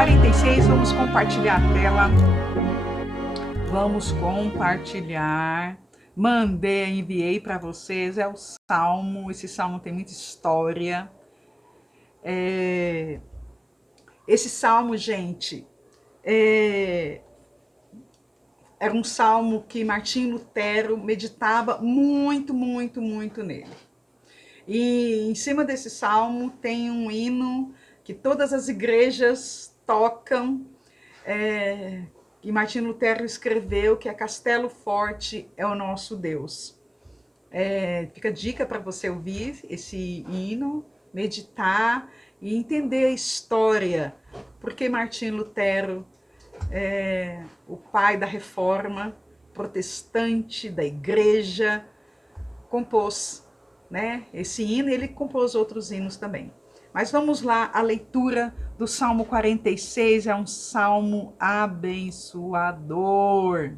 46, vamos compartilhar a tela. Vamos compartilhar. Mandei, enviei para vocês. É o Salmo. Esse Salmo tem muita história. Esse Salmo, gente, era um Salmo que Martim Lutero meditava muito, muito, muito nele. E em cima desse Salmo tem um hino que todas as igrejas tocam, que Martim Lutero escreveu, que é Castelo Forte é o nosso Deus. Fica a dica para você ouvir esse hino, meditar e entender a história, porque Martim Lutero, o pai da reforma protestante, da igreja, compôs, né, esse hino, e ele compôs outros hinos também. Mas vamos lá, a leitura do Salmo 46 é um salmo abençoador.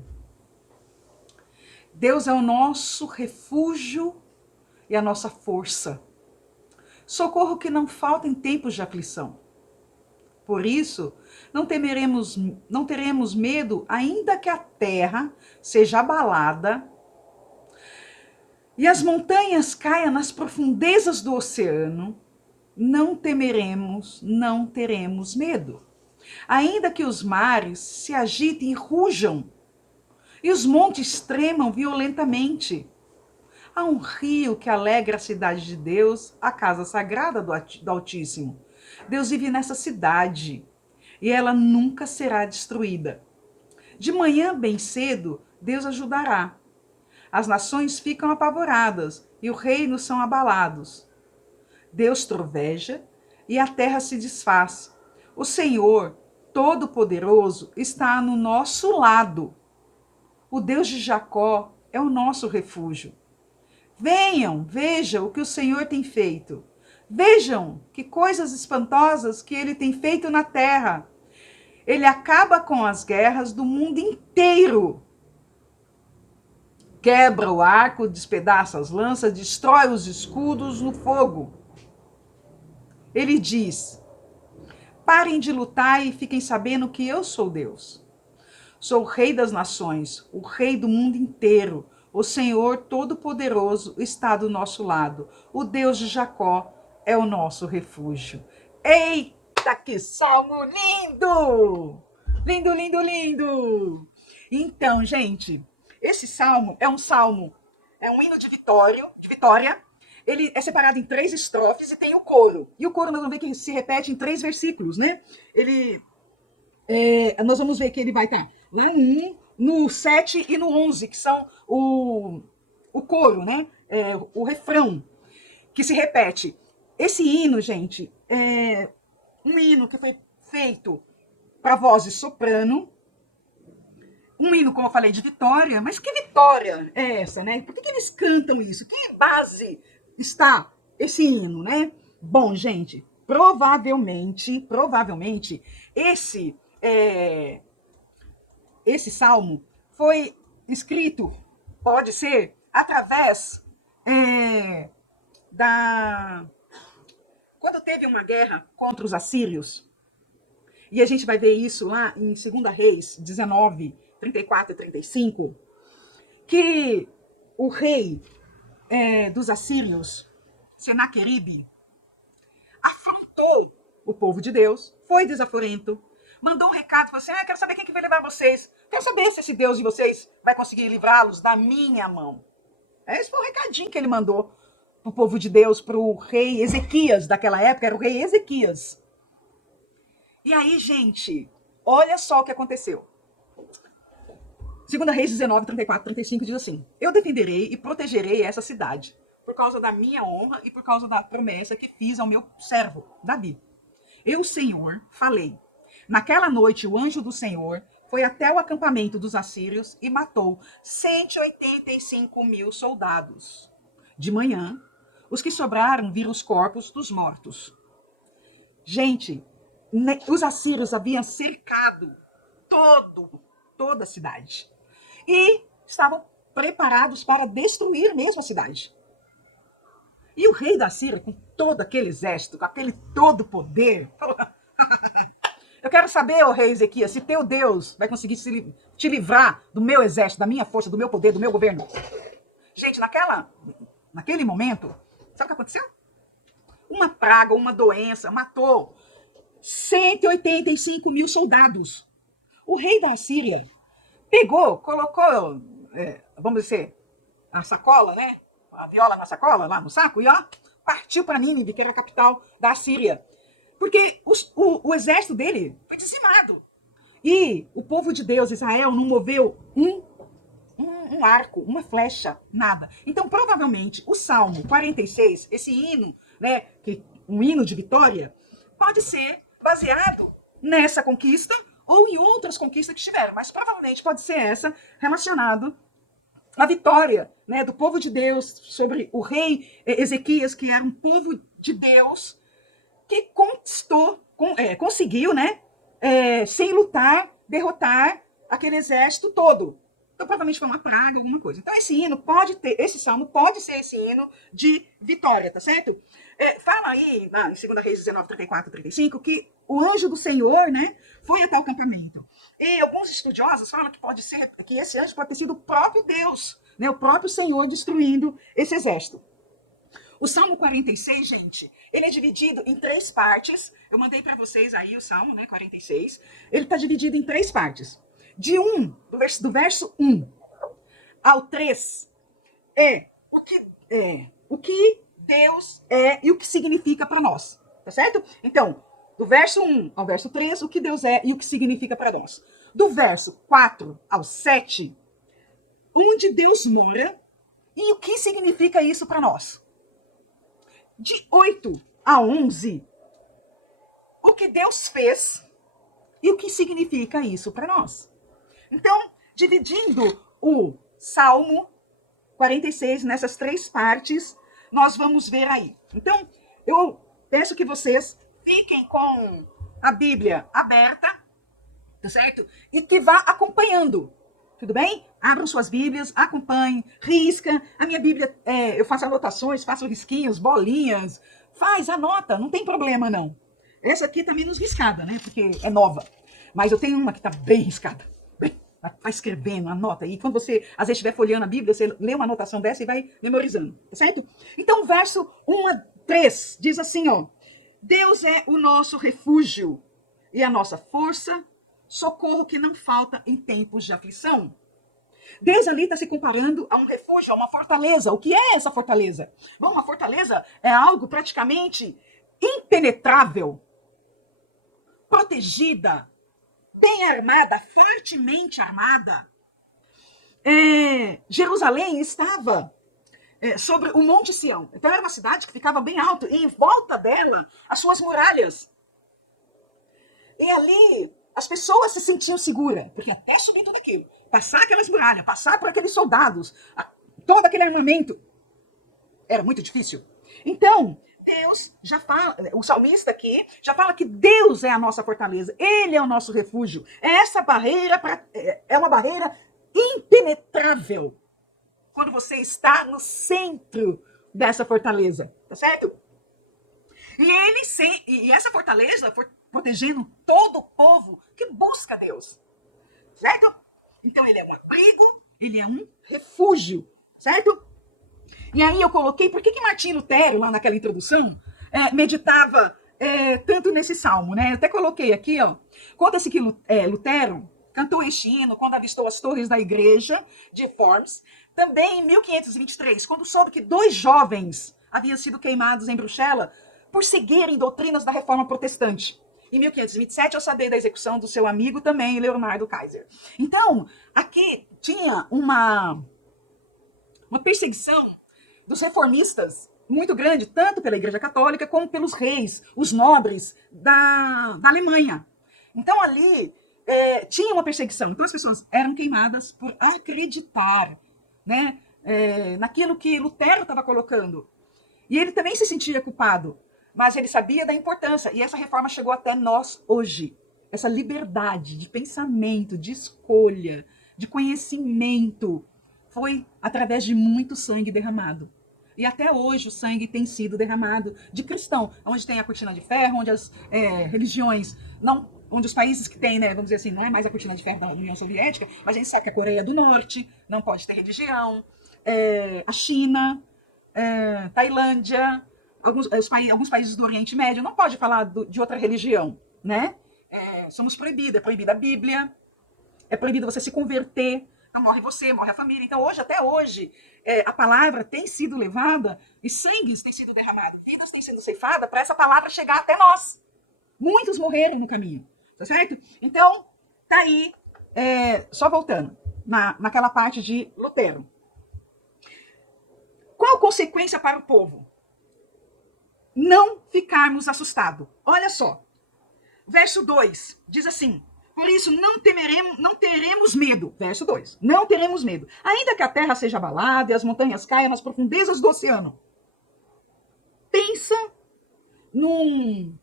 Deus é o nosso refúgio e a nossa força. Socorro que não falta em tempos de aflição. Por isso, não teremos medo, ainda que a terra seja abalada e as montanhas caiam nas profundezas do oceano. Não temeremos, não teremos medo. Ainda que os mares se agitem e rujam, e os montes tremam violentamente. Há um rio que alegra a cidade de Deus, a casa sagrada do Altíssimo. Deus vive nessa cidade, e ela nunca será destruída. De manhã, bem cedo, Deus ajudará. As nações ficam apavoradas, e os reinos são abalados. Deus troveja e a terra se desfaz. O Senhor, Todo-Poderoso, está no nosso lado. O Deus de Jacó é o nosso refúgio. Venham, vejam o que o Senhor tem feito. Vejam que coisas espantosas que ele tem feito na terra. Ele acaba com as guerras do mundo inteiro. Quebra o arco, despedaça as lanças, destrói os escudos no fogo. Ele diz: parem de lutar e fiquem sabendo que eu sou Deus. Sou o Rei das nações, o Rei do mundo inteiro. O Senhor Todo-Poderoso está do nosso lado. O Deus de Jacó é o nosso refúgio. Eita, que salmo lindo! Lindo, lindo, lindo! Então, gente, esse salmo é um hino de vitória. Ele é separado em 3 estrofes e tem o coro. E o coro nós vamos ver que se repete em 3 versículos, né? Nós vamos ver que ele vai estar lá no 7 e no 11, que são o coro, né? O refrão, que se repete. Esse hino, gente, é um hino que foi feito para voz de soprano, um hino, como eu falei, de vitória. Mas que vitória é essa, né? Por que eles cantam isso? Que base está esse hino, né? Bom, gente, provavelmente, esse salmo foi escrito, pode ser, através da... Quando teve uma guerra contra os assírios, e a gente vai ver isso lá em 2 Reis 19, 34 e 35, que o rei dos assírios, Senaqueribe, afrontou o povo de Deus, foi desaforento, mandou um recado, falou assim, quero saber quem que vai levar vocês, quero saber se esse Deus de vocês vai conseguir livrá-los da minha mão. Esse foi o recadinho que ele mandou para o povo de Deus, para o rei Ezequias daquela época, era o rei Ezequias. E aí, gente, olha só o que aconteceu. 2 Reis 19, 34, 35 diz assim: eu defenderei e protegerei essa cidade, por causa da minha honra e por causa da promessa que fiz ao meu servo, Davi. Eu, Senhor, falei. Naquela noite, o anjo do Senhor foi até o acampamento dos assírios e matou 185 mil soldados. De manhã, os que sobraram viram os corpos dos mortos. Gente, os assírios haviam cercado toda a cidade. E estavam preparados para destruir mesmo a cidade. E o rei da Síria, com todo aquele exército, com aquele todo poder, falou, quero saber, ô rei Ezequias, se teu Deus vai conseguir te livrar do meu exército, da minha força, do meu poder, do meu governo. Gente, naquele momento, sabe o que aconteceu? Uma praga, uma doença, matou 185 mil soldados. O rei da Assíria pegou, colocou, vamos dizer, a sacola, né? A viola na sacola, lá no saco, e ó, partiu para Nínive, que era a capital da Assíria. Porque o exército dele foi dizimado. E o povo de Deus, Israel, não moveu um arco, uma flecha, nada. Então, provavelmente, o Salmo 46, esse hino, né, um hino de vitória, pode ser baseado nessa conquista ou em outras conquistas que tiveram, mas provavelmente pode ser essa relacionado à vitória, né, do povo de Deus sobre o rei Ezequias, que era um povo de Deus que conseguiu, né, sem lutar, derrotar aquele exército todo. Então, provavelmente foi uma praga, alguma coisa. Então, esse salmo pode ser esse hino de vitória, tá certo? Fala aí, em 2 Reis 19, 34, 35, que o anjo do Senhor, né, foi até o acampamento. E alguns estudiosos falam que esse anjo pode ter sido o próprio Deus, né, o próprio Senhor destruindo esse exército. O Salmo 46, gente, ele é dividido em 3 partes. Eu mandei para vocês aí o Salmo, né, 46. Ele está dividido em 3 partes. Do verso 1 ao 3 é o que Deus é e o que significa para nós, tá certo? Então, do verso 1 ao verso 3, o que Deus é e o que significa para nós. Do verso 4 ao 7, onde Deus mora e o que significa isso para nós. De 8 a 11, o que Deus fez e o que significa isso para nós. Então, dividindo o Salmo 46 nessas 3 partes, nós vamos ver aí. Então, eu peço que vocês fiquem com a Bíblia aberta, tá certo? E que vá acompanhando, tudo bem? Abram suas Bíblias, acompanhem, risca. A minha Bíblia, eu faço anotações, faço risquinhos, bolinhas. Anota, não tem problema não. Essa aqui tá menos riscada, né? Porque é nova. Mas eu tenho uma que tá bem riscada. Vai escrevendo, anota. E quando você, às vezes, estiver folheando a Bíblia, você lê uma anotação dessa e vai memorizando, tá certo? Então, verso 1 a 3 diz assim, ó. Deus é o nosso refúgio e a nossa força, socorro que não falta em tempos de aflição. Deus ali está se comparando a um refúgio, a uma fortaleza. O que é essa fortaleza? Bom, uma fortaleza é algo praticamente impenetrável, protegida, bem armada, fortemente armada. Jerusalém estava sobre o Monte Sião. Então era uma cidade que ficava bem alto e em volta dela as suas muralhas. E ali as pessoas se sentiam seguras, porque até subir tudo aquilo, passar aquelas muralhas, passar por aqueles soldados, todo aquele armamento, era muito difícil. Então, Deus já fala, o salmista aqui já fala que Deus é a nossa fortaleza, Ele é o nosso refúgio. Essa barreira é uma barreira impenetrável quando você está no centro dessa fortaleza, tá certo? E essa fortaleza protegendo todo o povo que busca Deus, certo? Então ele é um abrigo, ele é um refúgio, certo? E aí eu coloquei, por que Martim Lutero, lá naquela introdução, meditava tanto nesse salmo, né? Eu até coloquei aqui, ó, conta-se que Lutero cantou este hino quando avistou as torres da igreja de Worms, também em 1523, quando soube que 2 jovens haviam sido queimados em Bruxelas por seguirem doutrinas da reforma protestante. Em 1527, eu sabia da execução do seu amigo também, Leonardo Kaiser. Então, aqui tinha uma perseguição dos reformistas muito grande, tanto pela Igreja Católica como pelos reis, os nobres da Alemanha. Então, ali tinha uma perseguição. Então, as pessoas eram queimadas por acreditar, né, naquilo que Lutero estava colocando. E ele também se sentia culpado, mas ele sabia da importância. E essa reforma chegou até nós hoje. Essa liberdade de pensamento, de escolha, de conhecimento, foi através de muito sangue derramado. E até hoje o sangue tem sido derramado de cristão, onde tem a cortina de ferro, onde as religiões não um dos países que tem, né, vamos dizer assim, não é mais a cortina de ferro da União Soviética, mas a gente sabe que a Coreia do Norte não pode ter religião, a China, Tailândia, alguns países do Oriente Médio não pode falar de outra religião, né? Somos proibidos, é proibida a Bíblia, é proibido você se converter, então morre você, morre a família. Então hoje, até hoje, a palavra tem sido levada e sangues têm sido derramados, vidas têm sido ceifadas para essa palavra chegar até nós. Muitos morreram no caminho, tá certo? Então, tá aí, só voltando, naquela parte de Lutero. Qual a consequência para o povo? Não ficarmos assustados. Olha só, verso 2 diz assim: por isso não teremos medo. Verso 2, não teremos medo. Ainda que a terra seja abalada e as montanhas caiam nas profundezas do oceano. Pensa num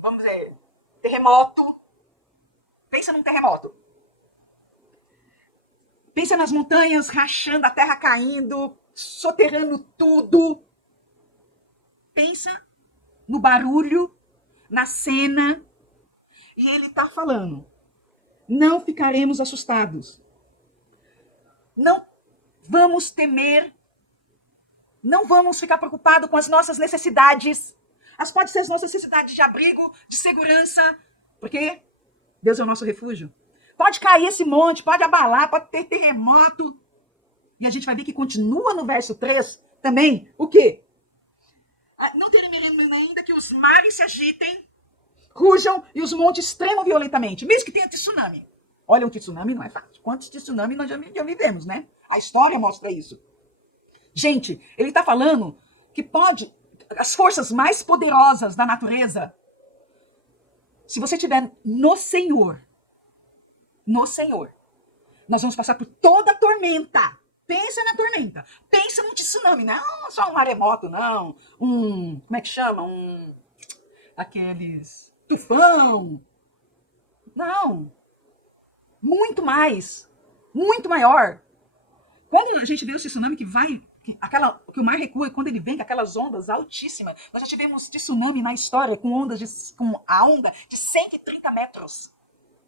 vamos dizer, terremoto. Pensa num terremoto. Pensa nas montanhas rachando, a terra caindo, soterrando tudo. Pensa no barulho, na cena. E ele está falando: não ficaremos assustados. Não vamos temer. Não vamos ficar preocupados com as nossas necessidades. Pode ser as nossas necessidades de abrigo, de segurança. Porque Deus é o nosso refúgio. Pode cair esse monte, pode abalar, pode ter terremoto. E a gente vai ver que continua no verso 3 também. O quê? Não teremos ainda que os mares se agitem, rujam e os montes tremam violentamente. Mesmo que tenha tsunami. Olha, um tsunami não é fácil. Quantos tsunamis nós já vivemos, né? A história mostra isso. Gente, ele está falando que pode... As forças mais poderosas da natureza, se você estiver no Senhor, nós vamos passar por toda a tormenta. Pensa na tormenta. Pensa num tsunami. Não só um maremoto, não. Como é que chama? Aqueles... tufão. Não. Muito mais. Muito maior. Quando a gente vê o tsunami que vai... que o mar recua, quando ele vem com aquelas ondas altíssimas, nós já tivemos tsunami na história com a onda de 130 metros.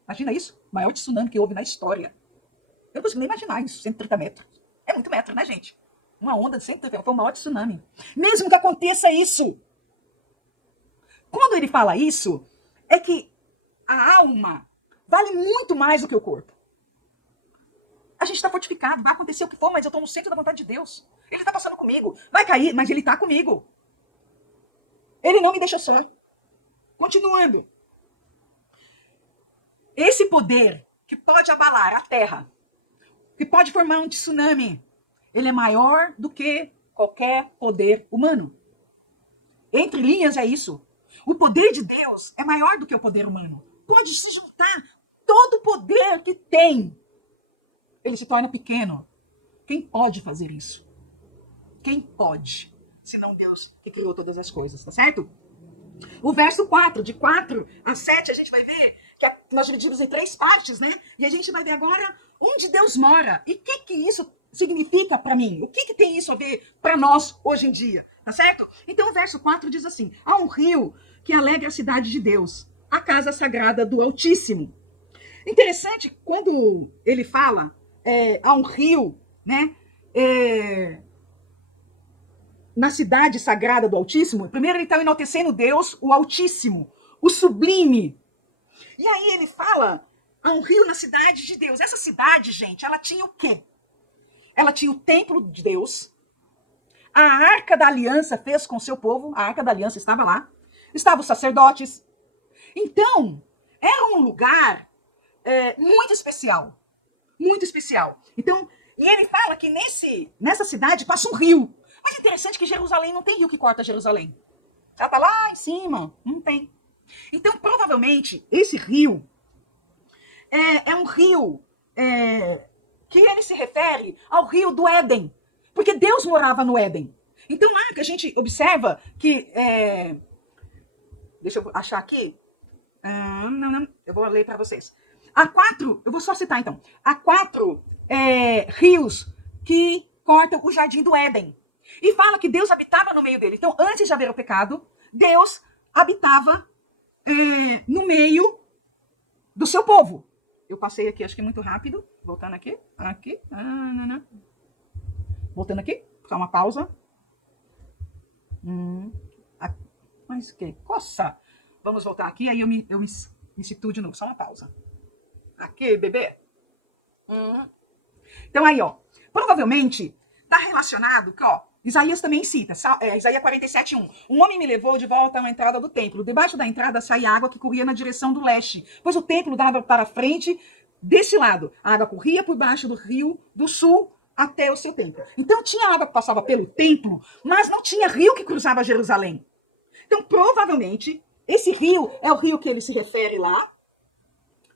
Imagina isso? O maior tsunami que houve na história. Eu não consigo nem imaginar isso, 130 metros. É muito metro, né, gente? Uma onda de 130, foi o maior tsunami. Mesmo que aconteça isso. Quando ele fala isso, é que a alma vale muito mais do que o corpo. A gente está fortificado, vai acontecer o que for, mas eu estou no centro da vontade de Deus. Ele está passando comigo. Vai cair, mas ele está comigo. Ele não me deixa só. Continuando. Esse poder que pode abalar a terra, que pode formar um tsunami, ele é maior do que qualquer poder humano. Entre linhas é isso. O poder de Deus é maior do que o poder humano. Pode se juntar todo o poder que tem. Ele se torna pequeno. Quem pode fazer isso? Quem pode? Senão Deus que criou todas as coisas, tá certo? O verso 4, de 4 a 7, a gente vai ver que nós dividimos em 3 partes, né? E a gente vai ver agora onde Deus mora. E o que isso significa para mim? O que tem isso a ver para nós hoje em dia? Tá certo? Então o verso 4 diz assim: há um rio que alegra a cidade de Deus, a casa sagrada do Altíssimo. Interessante, quando ele fala há um rio, né? Na cidade sagrada do Altíssimo, primeiro ele está enaltecendo Deus, o Altíssimo, o sublime. E aí ele fala, há um rio na cidade de Deus. Essa cidade, gente, ela tinha o quê? Ela tinha o templo de Deus, a Arca da Aliança fez com o seu povo, a Arca da Aliança estava lá, estavam os sacerdotes. Então, era um lugar muito especial, muito especial. Então, e ele fala que nessa cidade passa um rio. Mas é interessante que Jerusalém não tem rio que corta Jerusalém. Ela está lá em cima, não tem. Então, provavelmente, esse rio é um rio que ele se refere ao rio do Éden. Porque Deus morava no Éden. Então, lá que a gente observa que... deixa eu achar aqui. Não, eu vou ler para vocês. Há 4, eu vou só citar então. Há 4 rios que cortam o jardim do Éden. E fala que Deus habitava no meio dele. Então, antes de haver o pecado, Deus habitava no meio do seu povo. Eu passei aqui, acho que muito rápido. Voltando aqui. Aqui. Voltando aqui. Só uma pausa. Mas que coça. Vamos voltar aqui, aí eu me situo de novo. Só uma pausa. Aqui, bebê. Então aí, ó. Provavelmente está relacionado que, ó, Isaías também cita, Isaías 47:1. Um homem me levou de volta à entrada do templo. Debaixo da entrada saía água que corria na direção do leste, pois o templo dava para frente desse lado. A água corria por baixo do rio do sul até o seu templo. Então tinha água que passava pelo templo, mas não tinha rio que cruzava Jerusalém. Então, provavelmente, esse rio é o rio que ele se refere lá,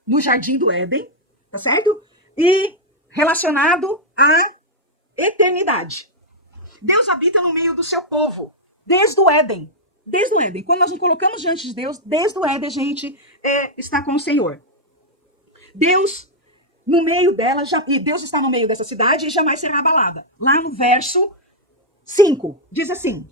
no Jardim do Éden, tá certo? E relacionado à eternidade. Deus habita no meio do seu povo, desde o Éden. Desde o Éden. Quando nós nos colocamos diante de Deus, desde o Éden a gente está com o Senhor. Deus, no meio dela, e Deus está no meio dessa cidade e jamais será abalada. Lá no verso 5, diz assim: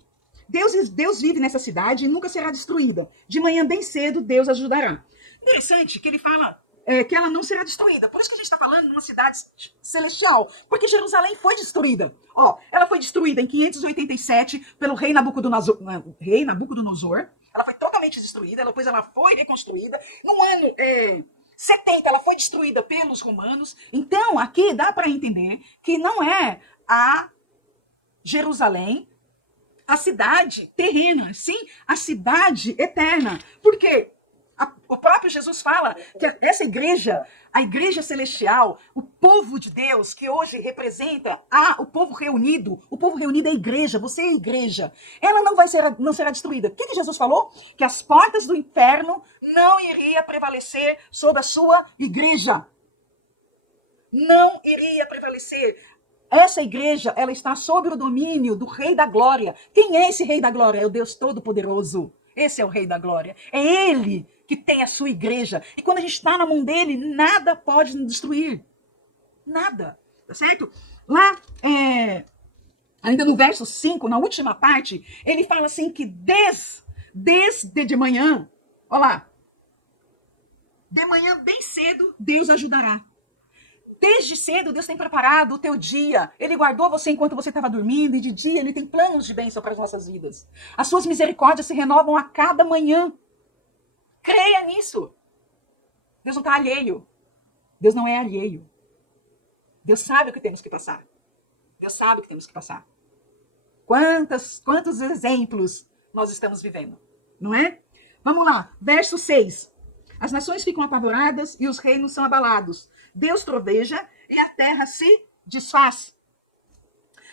Deus vive nessa cidade e nunca será destruída. De manhã bem cedo, Deus ajudará. Interessante que ele fala que ela não será destruída. Por isso que a gente está falando de uma cidade celestial. Porque Jerusalém foi destruída. Ó, ela foi destruída em 587 pelo rei Nabucodonosor. Ela foi totalmente destruída. Depois ela foi reconstruída. No ano 70, ela foi destruída pelos romanos. Então, aqui dá para entender que não é a Jerusalém, a cidade terrena, sim, a cidade eterna. Por quê? O próprio Jesus fala que essa igreja, a igreja celestial, o povo de Deus, que hoje representa o povo reunido é a igreja, você é a igreja, ela não será destruída. O que Jesus falou? Que as portas do inferno não iriam prevalecer sobre a sua igreja. Não iria prevalecer. Essa igreja, ela está sob o domínio do Rei da Glória. Quem é esse Rei da Glória? É o Deus Todo-Poderoso. Esse é o Rei da Glória. É Ele que tem a sua igreja. E quando a gente está na mão dele, nada pode nos destruir. Nada. Tá certo? Lá, ainda no verso 5, na última parte, ele fala assim que desde de manhã, olha lá, de manhã bem cedo, Deus ajudará. Desde cedo, Deus tem preparado o teu dia. Ele guardou você enquanto você estava dormindo. E de dia, Ele tem planos de bênção para as nossas vidas. As suas misericórdias se renovam a cada manhã. Creia nisso. Deus não está alheio. Deus não é alheio. Deus sabe o que temos que passar. Deus sabe o que temos que passar. Quantos exemplos nós estamos vivendo, não é? Vamos lá, verso 6. As nações ficam apavoradas e os reinos são abalados. Deus troveja e a terra se desfaz.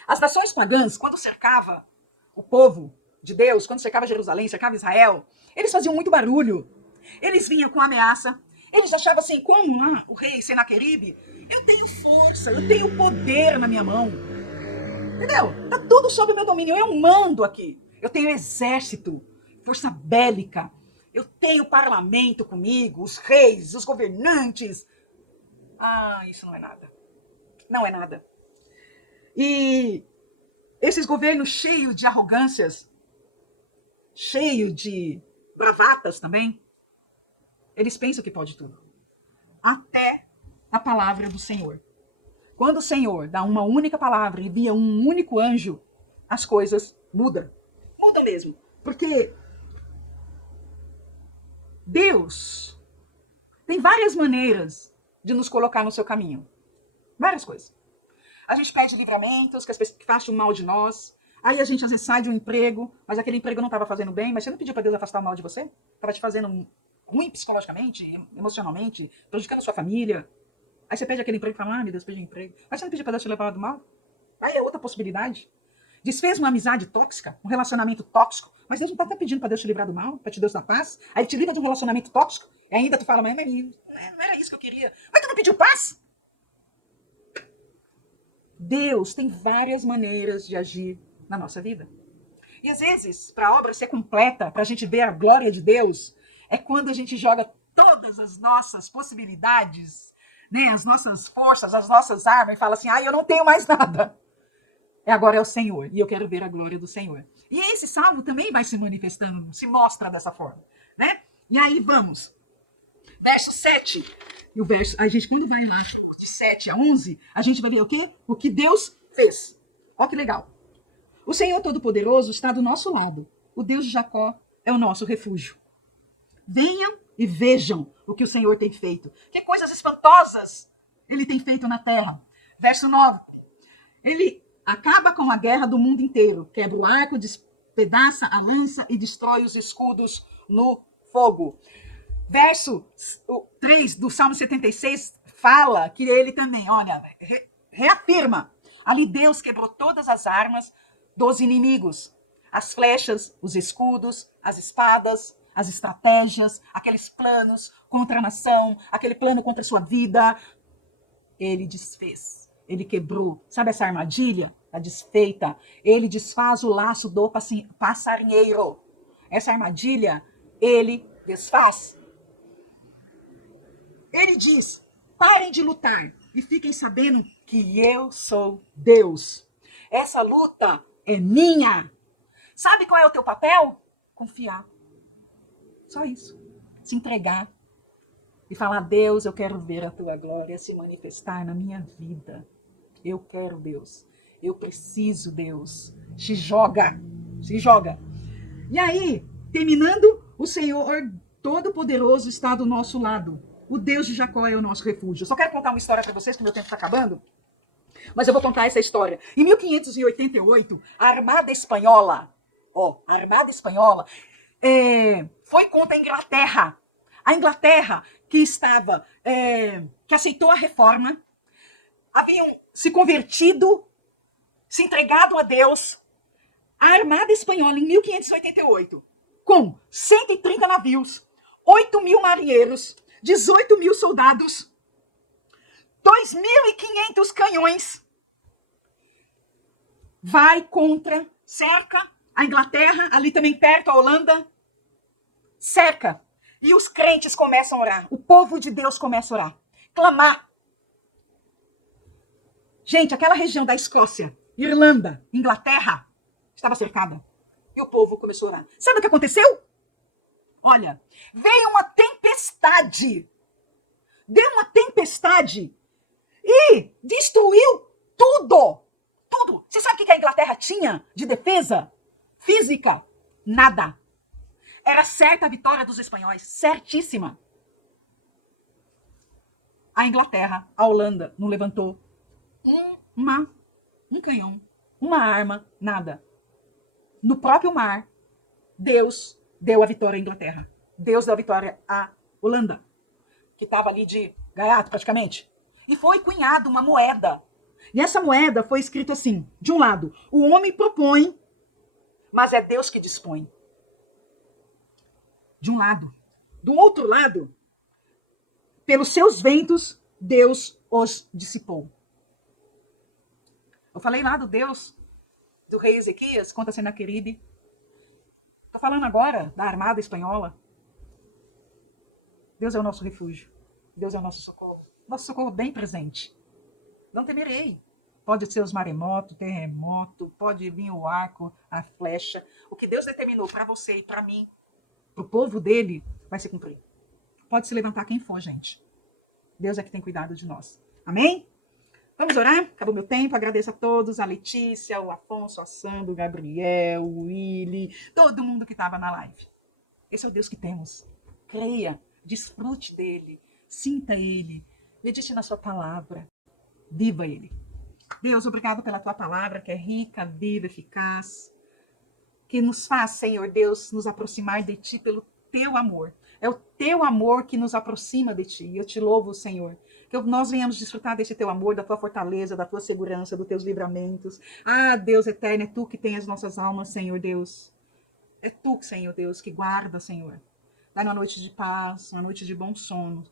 As nações pagãs, quando cercava o povo de Deus, quando cercava Jerusalém, cercava Israel, eles faziam muito barulho. Eles vinham com ameaça. Eles achavam assim, como lá o rei Senaqueribe, eu tenho força, eu tenho poder na minha mão. Entendeu? Tá tudo sob o meu domínio, eu mando aqui. Eu tenho exército, força bélica. Eu tenho parlamento comigo, os reis, os governantes. Isso não é nada. Não é nada. E esses governos cheios de arrogâncias, cheios de bravatas também, eles pensam que pode tudo. Até a palavra do Senhor. Quando o Senhor dá uma única palavra e envia um único anjo, as coisas mudam. Mudam mesmo. Porque Deus tem várias maneiras de nos colocar no seu caminho. Várias coisas. A gente pede livramentos, que as pessoas façam mal de nós. Aí a gente às vezes sai de um emprego, mas aquele emprego não estava fazendo bem, mas você não pediu para Deus afastar o mal de você? Estava te fazendo ruim psicologicamente, emocionalmente, prejudicando a sua família. Aí você pede aquele emprego e fala, meu Deus, pedi um emprego. Mas você não pediu para Deus te levar do mal? Aí é outra possibilidade. Desfez uma amizade tóxica, um relacionamento tóxico, mas Deus não está até pedindo para Deus te livrar do mal, para te Deus dar paz. Aí ele te livra de um relacionamento tóxico, e ainda tu fala, mas não era isso que eu queria. Mas tu não pediu paz? Deus tem várias maneiras de agir na nossa vida. E às vezes, para a obra ser completa, para a gente ver a glória de Deus, é quando a gente joga todas as nossas possibilidades, né, as nossas forças, as nossas armas, e fala assim, eu não tenho mais nada. Agora é o Senhor, e eu quero ver a glória do Senhor. E esse salmo também vai se manifestando, se mostra dessa forma, né? E aí vamos. Verso 7. E o verso, a gente, quando vai lá de 7 a 11, a gente vai ver o quê? O que Deus fez. Olha que legal. O Senhor Todo-Poderoso está do nosso lado. O Deus de Jacó é o nosso refúgio. Venham e vejam o que o Senhor tem feito. Que coisas espantosas ele tem feito na terra. Verso 9. Ele acaba com a guerra do mundo inteiro. Quebra o arco, despedaça a lança e destrói os escudos no fogo. Verso 3 do Salmo 76 fala que ele também, olha, reafirma. Ali Deus quebrou todas as armas dos inimigos. As flechas, os escudos, as espadas, as estratégias, aqueles planos contra a nação, aquele plano contra a sua vida. Ele desfez. Ele quebrou. Sabe essa armadilha? A desfeita. Ele desfaz o laço do passarinheiro. Essa armadilha, ele desfaz. Ele diz, parem de lutar e fiquem sabendo que eu sou Deus. Essa luta é minha. Sabe qual é o teu papel? Confiar. Só isso. Se entregar. E falar, Deus, eu quero ver a tua glória se manifestar na minha vida. Eu quero, Deus. Eu preciso, Deus. Se joga. Se joga. E aí, terminando, o Senhor Todo-Poderoso está do nosso lado. O Deus de Jacó é o nosso refúgio. Eu só quero contar uma história para vocês, que meu tempo está acabando. Mas eu vou contar essa história. Em 1588, a Armada Espanhola, foi contra a Inglaterra. A Inglaterra, que estava, que aceitou a reforma, haviam se convertido, se entregado a Deus. A Armada Espanhola, em 1588, com 130 navios, 8.000 marinheiros, 18.000 soldados, 2.500 canhões, vai contra, cerca a Inglaterra, ali também perto a Holanda, cerca. E os crentes começam a orar, o povo de Deus começa a orar, clamar. Gente, aquela região da Escócia, Irlanda, Inglaterra, estava cercada. E o povo começou a orar. Sabe o que aconteceu? Olha, veio uma tempestade. Deu uma tempestade e destruiu tudo. Tudo. Você sabe o que a Inglaterra tinha de defesa física? Nada. Era certa a vitória dos espanhóis. Certíssima. A Inglaterra, a Holanda, não levantou um canhão, uma arma, nada. No próprio mar, Deus deu a vitória à Inglaterra. Deus deu a vitória à Holanda, que estava ali de gaiato praticamente. E foi cunhada uma moeda. E essa moeda foi escrito assim, de um lado, o homem propõe, mas é Deus que dispõe. De um lado. Do outro lado, pelos seus ventos, Deus os dissipou. Eu falei lá do Deus do rei Ezequias, contra Senaqueribe. Estou falando agora da Armada Espanhola. Deus é o nosso refúgio. Deus é o nosso socorro. Nosso socorro bem presente. Não temerei. Pode ser os maremotos, terremoto, pode vir o arco, a flecha. O que Deus determinou para você e para mim, para o povo dele, vai se cumprir. Pode se levantar quem for, gente. Deus é que tem cuidado de nós. Amém? Vamos orar? Acabou meu tempo. Agradeço a todos, a Letícia, o Afonso, a Sandro, o Gabriel, o Willy, todo mundo que estava na live. Esse é o Deus que temos. Creia, desfrute dele, sinta ele, medite na sua palavra, viva ele. Deus, obrigado pela tua palavra, que é rica, viva, eficaz, que nos faz, Senhor Deus, nos aproximar de ti pelo teu amor. É o teu amor que nos aproxima de ti. E eu te louvo, Senhor, que nós venhamos desfrutar desse teu amor, da tua fortaleza, da tua segurança, dos teus livramentos. Ah, Deus eterno, é tu que tem as nossas almas, Senhor Deus. É tu, Senhor Deus, que guarda, Senhor. Dá uma noite de paz, uma noite de bom sono.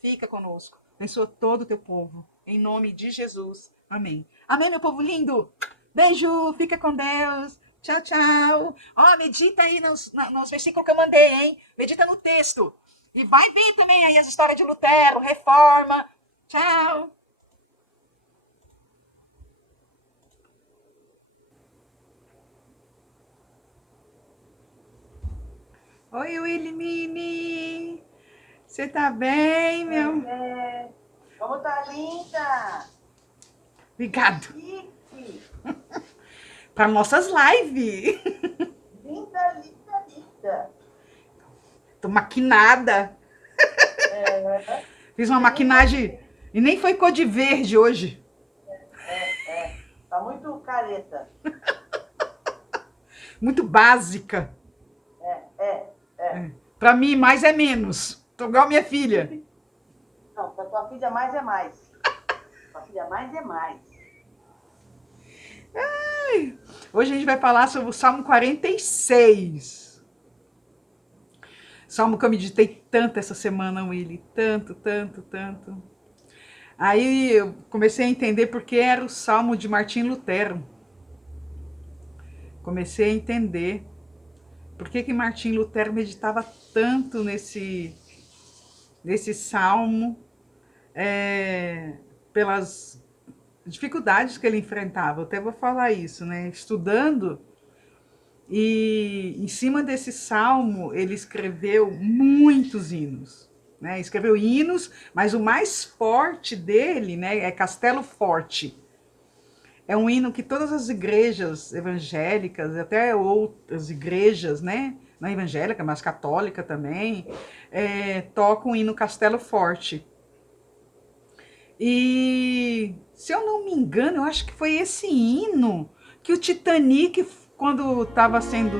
Fica conosco. Abençoa todo o teu povo. Em nome de Jesus. Amém. Amém, meu povo lindo. Beijo, fica com Deus. Tchau, tchau. Ó, medita aí nos versículos que eu mandei, hein? Medita no texto. E vai ver também aí as histórias de Lutero, Reforma. Tchau. Oi, Wilmine! Você tá bem, meu? Como tá linda! Obrigado. Chique! Para nossas lives. Linda, linda, linda! Tô maquinada. É, Fiz uma você nem pode maquinagem ver. e nem foi cor de verde hoje. Tá muito careta. Muito básica. É. Para mim, mais é menos. Tô igual minha filha. Não, pra tua filha mais é mais. Tua filha mais é mais. Hoje a gente vai falar sobre o Salmo 46. Salmo que eu meditei tanto essa semana, Willy. Tanto, tanto, tanto. Aí eu comecei a entender porque era o Salmo de Martim Lutero. Comecei a entender por que Martim Lutero meditava tanto nesse salmo, pelas dificuldades que ele enfrentava. Eu até vou falar isso, né? Estudando, e em cima desse salmo ele escreveu muitos hinos. Né? Escreveu hinos, mas o mais forte dele, né, é Castelo Forte. É um hino que todas as igrejas evangélicas, até outras igrejas, né? Não evangélica, mas católica também, tocam o hino Castelo Forte. E, se eu não me engano, eu acho que foi esse hino que o Titanic, quando estava sendo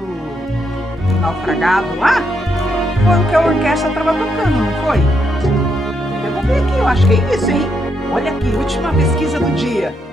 naufragado lá, foi o que a orquestra estava tocando, não foi? Eu vou ver aqui, eu acho que é isso, hein? Olha aqui, última pesquisa do dia.